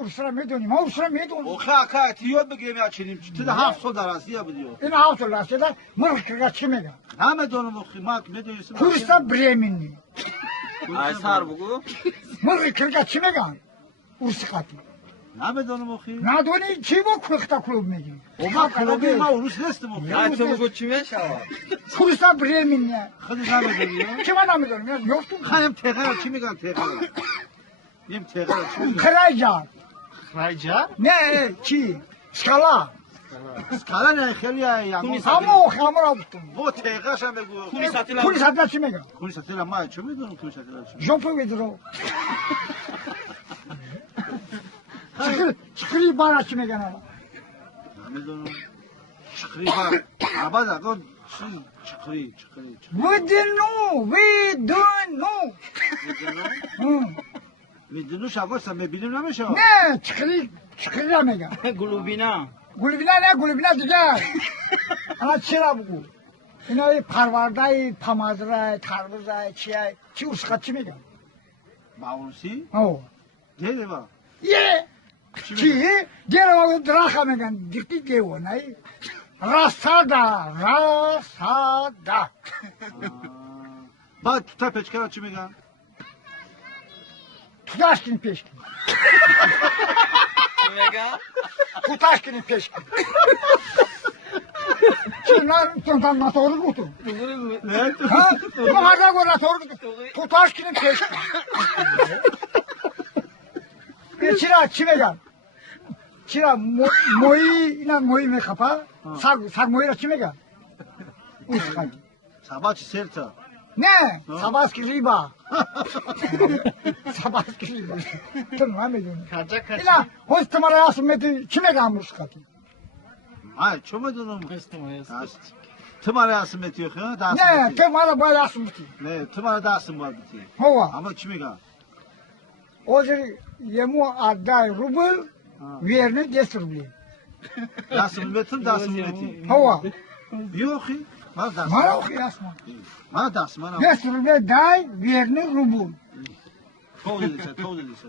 Usra medoni, ma usra medoni. O kaka tiyo bugemi açayım. Tüde hafta darası ya biliyor. İna havtolar seda mırkıga çimega. Ne medonu mu mak ne diyorsun? Kursa breminni. Ay sar bugu. Mırkıga çimega. Ursikati. Ne medonu mu? Na doni çivo kırkta klub megi. O mak klubu ma onu nestim o. Ay to bugu çime şava. Kursa breminni. Hadi ne medonu? Kime na medoni ya? Yoktu. Hayım tekrar kimi kan tekrar. Yem tekrar kimi? Karaca. Rayca. Ne ki? Skala. Skala ne xeliya ya. Ama o hamura tuttum. Bu tekrar sen begu. Kuni satila. Kursa atla çimega. Kuni satela ma çimi medonu kuni satela. Jopo vedro. Çıkırı bana çimega na. Ne medonu? Çıkri bak. Abada kon çıkri. Vedno. Medonu şakosa me bilim ne şa? Ne? Çıkırı mega. Glubina. Gulbina ne? Gulbina diğer. Ana çıra bu. İnayı parvardayı, pamadırayı, tarvızayı, çiyayı. Çi uskatçı mı ya? Bağırsi? O. Deli bak. Ye! Çi, diğer o draka mı gan? Dikti diye o ney? Rasada. Bak tuta peçkara çimi kan. Tutaşkın peşkin. Çimega. Tutaşkın peşkin. Çinler tontan motoru kutu. Ne? Ha? Bu hada gora toru kutu. Tutaşkın peşkin. Bir çıra çime gan. Çıra moyi me kapa. Sag moyra çime gan. Uskay. Sabahçı serta. Ne? Sabaski riba. Sabaski riba. Tamam mı diyorsun? Kaça. İla hoş tamara yasmeti kime kalmış katı? Ay çömedonu mu? Kıstım. Tımara yasın metiyor ha? Dağsın Ne? metiyor. Tamara bayağı yasmeti. Ne? Tımara dağsın var bitiyor. Hova. Ama çimi kan. Ozer yemu adday rubel verini 10 ruble. Dağsın metin dağsın metiyor. Hova. Yok ki. Bana dağsın. Mara okuyasma. Bana dağsın. 10 ruble day verini rubel. Tol dediyse.